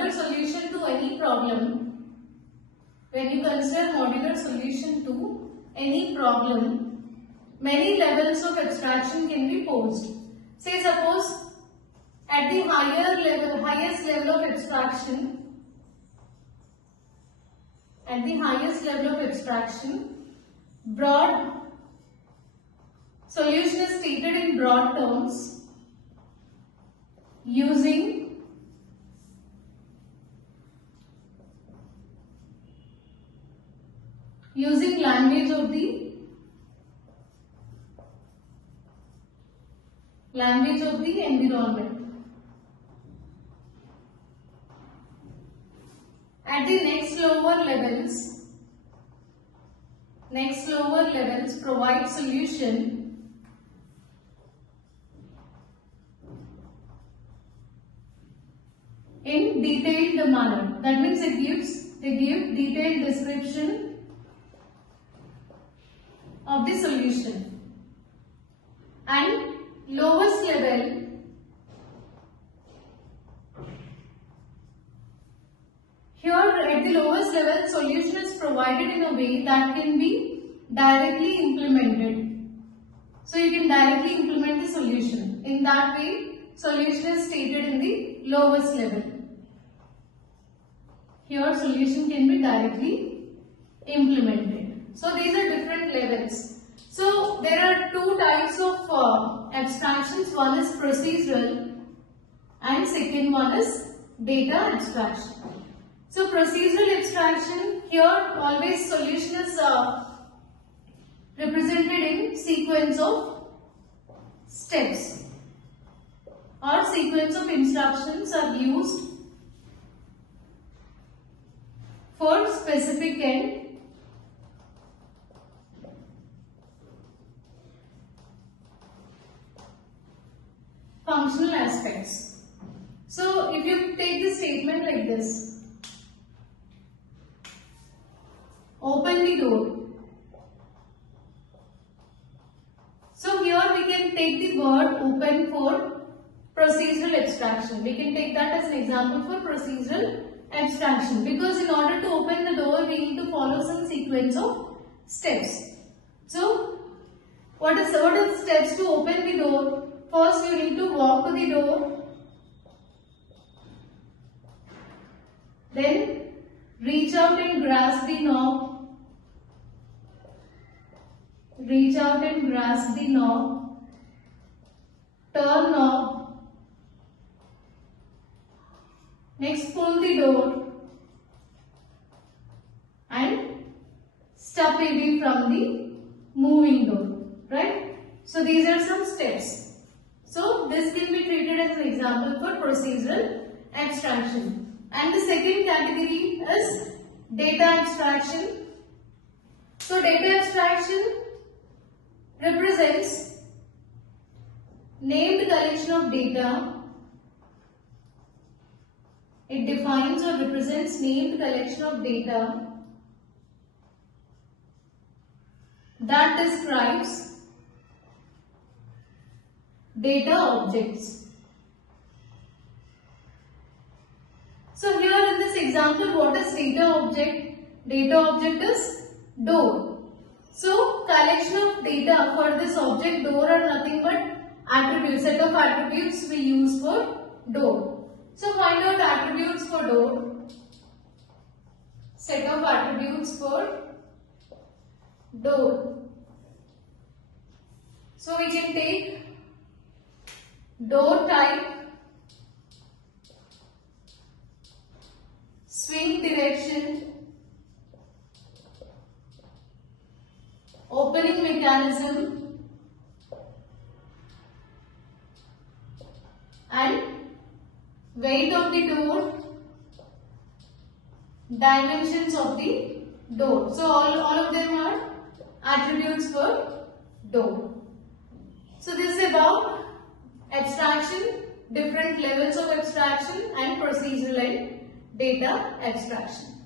modular solution to any problem, many levels of abstraction can be posed. Say suppose at the highest level of abstraction, broad solution is stated in broad terms using language of the environment. At the next lower levels provide solution in detailed manner. That means they give detailed description of the solution. And lowest level, here at the lowest level, solution is provided in a way that can be directly implemented. So you can directly implement the solution. In that way, solution is stated in the lowest level. Here solution can be directly implemented. So these are different levels. So there are two types of abstractions. One is procedural and second one is data abstraction. So procedural abstraction, here always solution is represented in sequence of steps or sequence of instructions are used for specific and functional aspects. So if you take the statement like this, open the door. So here we can take the word open for procedural abstraction. We can take that as an example for procedural abstraction, because in order to open the door we need to follow some sequence of steps. So what are the steps to open the door? First you need to walk to the door, then reach out and grasp the knob, turn knob, next pull the door and step away from the moving door, right? So these are some steps. So this can be treated as an example for procedural abstraction. And the second category is data abstraction. So data abstraction represents named collection of data. It defines or represents named collection of data that describes data objects. So here in this example, what is data object? Data object is door. So collection of data for this object door are nothing but attributes, set of attributes we use for door. So find out attributes for door. Set of attributes for door. So we can take door type, swing direction, opening mechanism and weight of the door, dimensions of the door. So all of them are attributes for door. So this is about abstraction, different levels of abstraction and procedural and data abstraction.